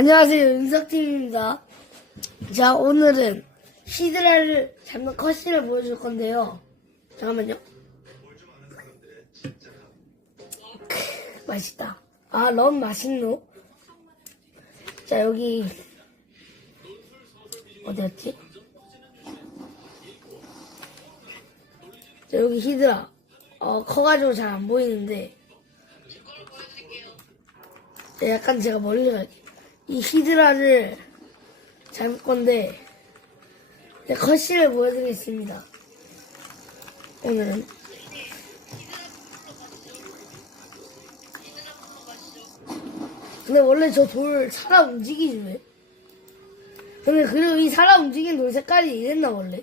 안녕하세요 윤석팀입니다. 자 오늘은 시드라를 잡는 컷신을 보여줄 건데요. 잠깐만요. 크, 맛있다. 아런 맛있노? 자 여기 어디였지? 자 여기 히드라 어 커가지고 잘 안 보이는데 네, 약간 제가 멀리 갈게. 이 히드라를 잡을 건데, 네, 컷신을 보여드리겠습니다. 오늘은. 근데 원래 저 돌 살아 움직이지 왜? 근데 그리고 이 살아 움직이는 돌 색깔이 이랬나 원래?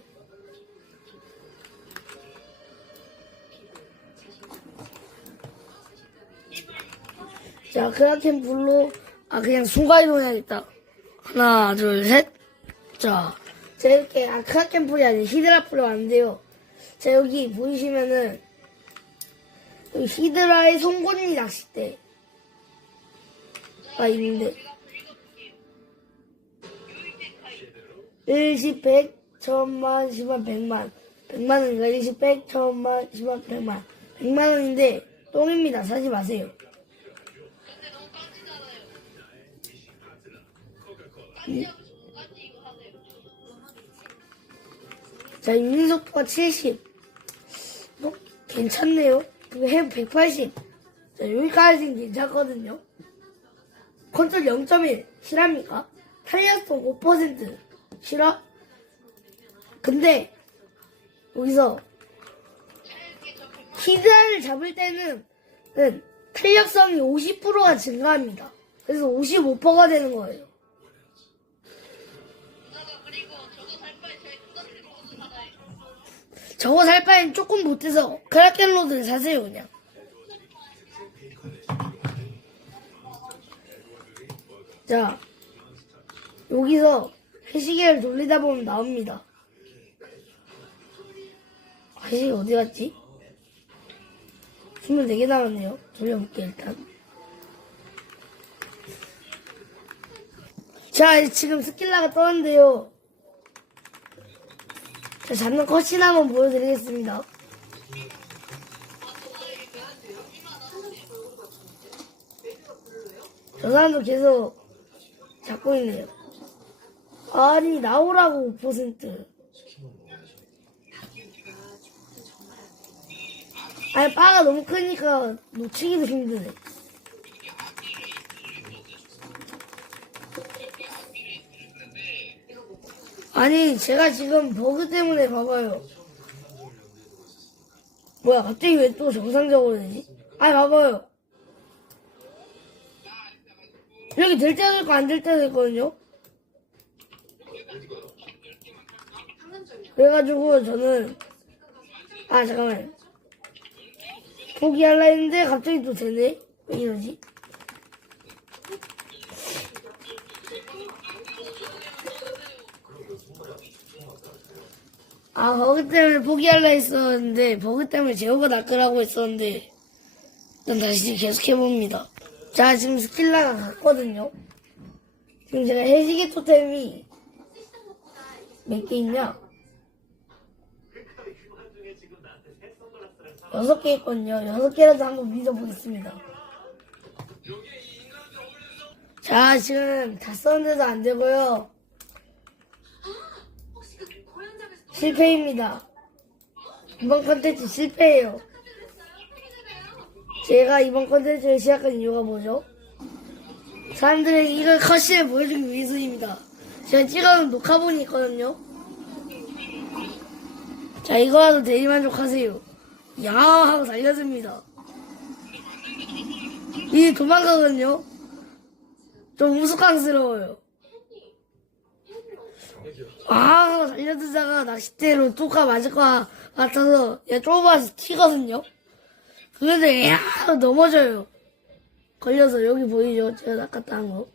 자, 크라켄 불로, 아, 그냥 순간이동 해야겠다. 하나, 둘, 셋. 자, 자, 이렇게, 아, 크라켄 불이 아니라 히드라 불이 왔는데요. 자, 여기 보이시면은, 여기 히드라의 송곳니 낚싯대. 아, 있는데. 1, 10, 100, 천만, 10만, 100만. 100만 원인가? 1, 10, 100, 천만, 10만, 100만. 100만 원인데, 똥입니다. 사지 마세요. 근데 너무 까지잖아요. 자, 속도가 70. 어, 괜찮네요. 그거 해 180. 자, 여기까지는 괜찮거든요. 컨트롤 0.1 실합니까? 탄력성 5% 실화? 근데 여기서 히드라를 잡을 때는 은 탄력성이 50%가 증가합니다. 그래서 55%가 되는 거예요. 저거 살 바엔 조금 못해서 크라켄 로드를 사세요 그냥. 자 여기서 해시계를 돌리다 보면 나옵니다. 아, 해시계 어디 갔지? 24개 남았네요. 돌려볼게 일단. 자 지금 스킬라가 떴는데요. 자, 잡는 컷신 한번 보여드리겠습니다. 저 사람도 계속 잡고 있네요. 아니, 나오라고 5%. 아니, 바가 너무 크니까 놓치기도 힘드네. 아니, 제가 지금 버그 때문에 봐봐요. 뭐야, 갑자기 왜 또 정상적으로 되지? 아니, 봐봐요. 이렇게 될 때도 있고, 안 될 때도 있거든요? 그래가지고, 저는, 아, 잠깐만. 포기할라 했는데, 갑자기 또 되네? 왜 이러지? 아, 버그 때문에 포기할라 했었는데, 버그 때문에 제호가 낚으라고 했었는데, 일단 다시 계속 해봅니다. 자, 지금 스킬라가 갔거든요. 지금 제가 해시계 토템이 몇 개 있냐? 여섯 개 있거든요. 여섯 개라도 한번 믿어보겠습니다. 자, 지금 다 썼는데도 안 되고요. 실패입니다. 이번 컨텐츠 실패예요. 제가 이번 컨텐츠를 시작한 이유가 뭐죠? 사람들에게 이걸 컷신을 보여주기 위해서입니다. 제가 찍어놓은 녹화본이 있거든요. 자, 이거라도 대리만족하세요. 야 하고 달려듭니다. 이 도망가거든요. 좀 우스꽝스러워요. 아 달려들다가 낚싯대로 뚜까 맞을 것 같아서 얘 좁아서 튀거든요. 그런데 야 넘어져요. 걸려서 여기 보이죠? 제가 낚았다 한 거.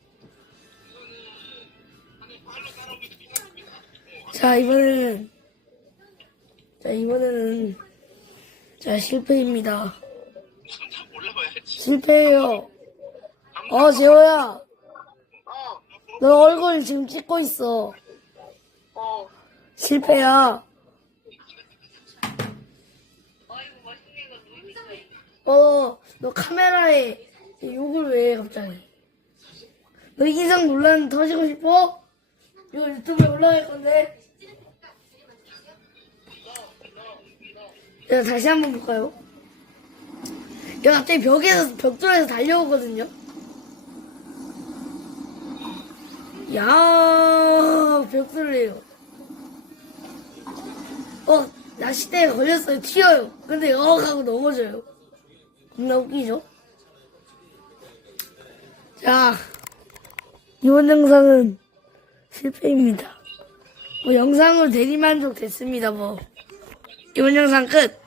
자 이번에는 자 이번에는 자 실패입니다. 실패예요. 어 재호야 어, 너 얼굴 지금 찍고 있어. 어. 누구니까. 어, 너 카메라에 욕을 왜 해, 갑자기? 너 인상 논란 터지고 싶어? 이거 유튜브에 올라갈 건데. 야, 다시 한번 볼까요? 얘가 갑자기 벽에서, 벽돌에서 달려오거든요? 야 벽돌이에요. 어, 낚싯대에 걸렸어요. 튀어요. 근데 어 하고 넘어져요. 겁나 웃기죠? 자, 이번 영상은 실패입니다. 뭐 영상으로 대리만족 됐습니다, 뭐. 이번 영상 끝.